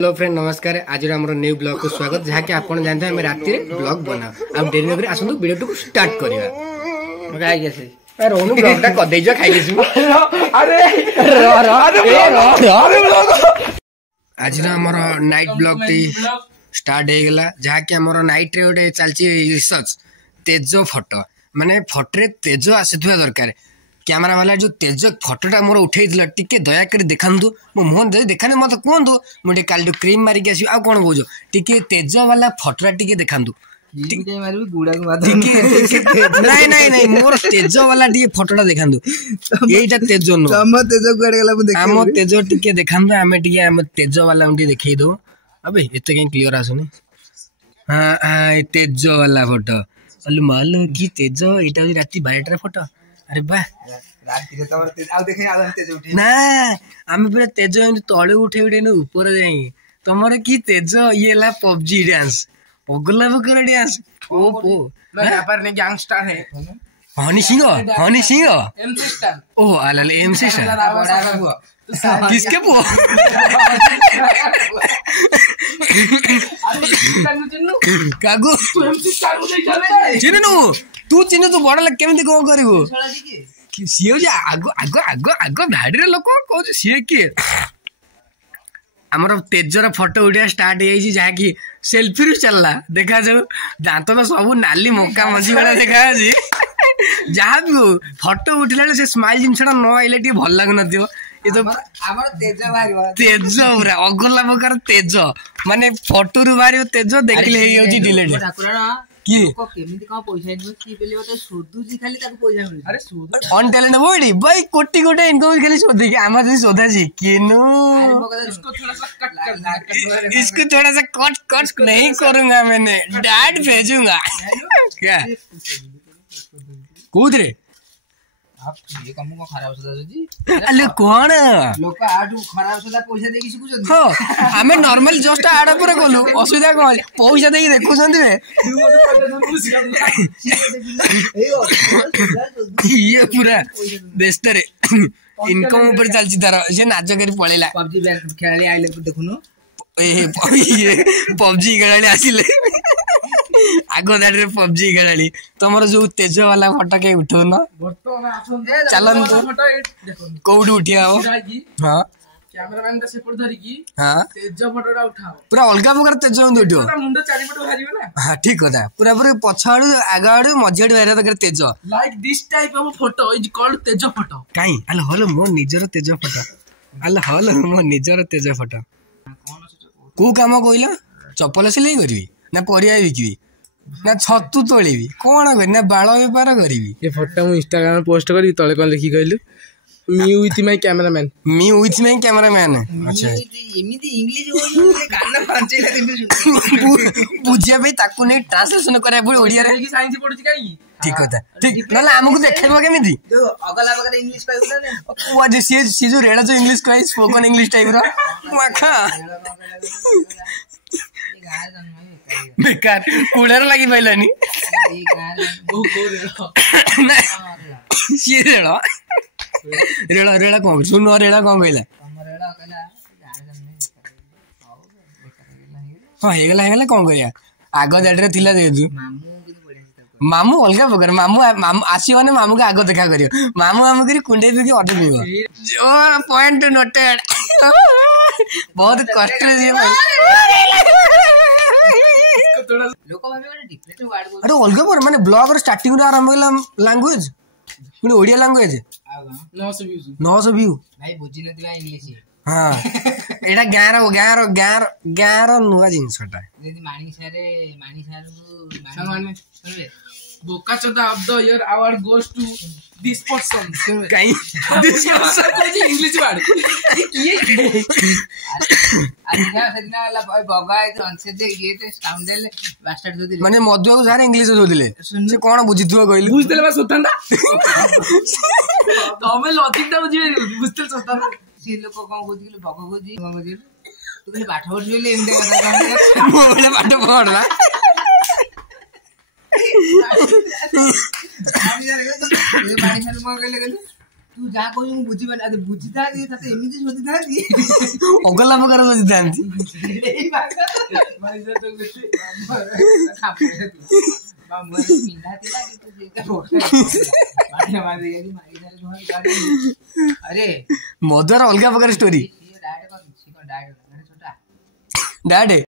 Hello friend नमस्कार। आज हमर न्यू ब्लॉग को स्वागत जहाँ कि आपण जानते हैं राति ब्लॉग बना आ डेरी नगरी आसंतु वीडियो को स्टार्ट करबा गाय के से ए रोनु ब्लॉगटा क देजो खाइ गेछु अरे आज हमर नाइट ब्लॉग टी स्टार्ट हे गेला जहाँ कि हमर नाइट रे ओटे चलची रिसर्च तेजो फोटो माने फोटो रे तेजो आसेथुवा दरकार कैमरा वाला जो तेज फोटोटा मोर उठे टिके दया कर देखु मो मुहन देखाने मत कहतु मुझे काल क्रीम मारिक आस कौन कौच टे तेज वाला फोटोटा टिके देखा मोर तेज वाला टे फोटोटा देखा यहीटा तेज आम तेज टे देखा आम तेज वाला देखे दो अब एत कहीं क्लीयर आसुनी। हाँ हाँ तेज वाला फोटो अल माल कि तेज यहाँ राति 12 फोटो अरे बा ना आम पूरा तेज तले उठे उठे ऊपर जाए तुम कि तेज ये ला पबजी डांस पगला बकर डांस ओ पो गैंगस्टर है हनी सिंह ओ अल एमसी स्टार किसके पो कागु चिन्नु तू चिन्ह तू बड़ केमी कौन कर सी आग आग आग आग धाड़ी लोक कह सी किए आमर तेजर फोटो उठा स्टार्ट हो जहाँकि सेल्फी चलला देखा जाऊ दांत तो सब नाली मका मझी वाला देखा जहाँ भी हो फोटो उठला से स्माइल जिनसा न आइले भल लगन ये तो तेज पूरा अगला प्रकार तेज माने फोटो रु बाहर तेज देखले हे डिलीट अनटैलेंट बोडी भाई कोटी कोटी इनकम खाली शोधे आम शोधा जी किनु इसको थोड़ा सा कट कट नहीं करूंगा मैंने डैड भेजूंगा क्या कूद रे ये कम को खराब सदा जी अले कोन लोक आडू खराब सदा पैसा देकी सिकुछन हां हमें नॉर्मल जस्ट आड पर गलु असुविधा कोन पैसा देकी देखुछन बे ये पूरा बेस्ट रे इनकम ऊपर चलची तार जे नाच करी पळेला पबजी खेलाली आइले देखुनो ए पबजी खेलाली आसिले आगो दाड़ी पबजी खेलाड़ी तुम जो तेज वाला फोटो के उठो न चलन कौट उठिया हाँ कैमरामैन से पड़ धरी की हां तेज फोटोटा उठाओ पूरा अलगा प्रकार तेज उठो मुंड चारि पट बाहरियो ना हां ठीक कथा पूरा पूरा पछाडू आगाडू मझियाडू बाहर तक तेज like this type of photo is called तेज फोटो काई अल हलो मो निजर तेज फोटो अल हलो मो निजर तेज फोटो को काम कहला चप्पल सिलाई करबी ना परिया बिकबी ना छतु तोलिबी कौन करी ना बाल बेपार करी ये फोटो मु इंस्टाग्राम पोस्ट करी तले कौन लिखी कहलु मी विथ माय कैमरामैन अच्छा एमिति इंग्लिश बोल गाना पांचेला दिन बुझिया भाई ताकू ने ट्रांसलेशन करे बुढ़ ओडिया रे साइंस पढुची काई ठीक कथा ठीक नला हमकु देखेबो केमिति तो अगला बगला इंग्लिश कहउला ने ओ जे सी जो रेडा जो इंग्लिश कहि स्पोकन इंग्लिश टाइप रो माखा बेकार कूलर लगी पाइलानी सी रेड़ा रेड़ा कौन सुनो रेड़ा कौन कहला हाँ हेगला कौन करिया आग दाड़ी थिला जेतु मामू अलग प्रकार मामू मामू आसीबो ने मामू के आग देखा करियो मामू आम करी कुंडे पे ऑर्डर दियो जो पॉइंट नोटेड बहुत कष्ट रे अरे अलग पर माने ब्लॉग रे स्टार्टिंग रे आरंभ होला लैंग्वेज पुनी ओडिया लैंग्वेज 900 व्यू भाई बुझी नथिबा इंग्लिश हां एटा गार नुवा जिंसटा यदि मानी सार को मानी सुनबे बोका चोदा of the year award goes to this person काई दिस पर्सन को इंग्लिश वर्ड ये आज सेदिना वाला बगाय तो अंसे दे ये तो स्काउंडल बास्टर्ड दो माने मधुआ को सारे इंग्लिश दो दिले से कोन बुझितुवा कहली बुझ देले बा सोतंदा तमे लॉजिक ता बुझिबे बुझते सोतंदा सी लोक कोन बुझिले बग बुझी तू खाली पाठ पढले एंडे कथा मो बोले पाठ पढला तू जहाँ कोई ମୁଁ ବୁଝିବନି ଆରେ ବୁଝିଥାନ୍ତି ତତେ ଏମିତି ଶୋଧିଥାନ୍ତି ଅଗଲା ପ୍ରକାର ବୁଝିଥାନ୍ତି ଏଇ ବାଗ ମାନେ ତ କିଛି ଖାପରେ ତୁ ମାମୁଁ ପିନ୍ଧା ଥିଲା କି ତୁ ଯେଟା ମାରିଆ ମାରି ଗଲି ମାରି ଗାଡ଼ି अरे ମଧୁର ଅଲଗା ପ୍ରକାର ଷ୍ଟୋରି डायरेक्ट कर डायरेक्ट छोटा ଡାଡେ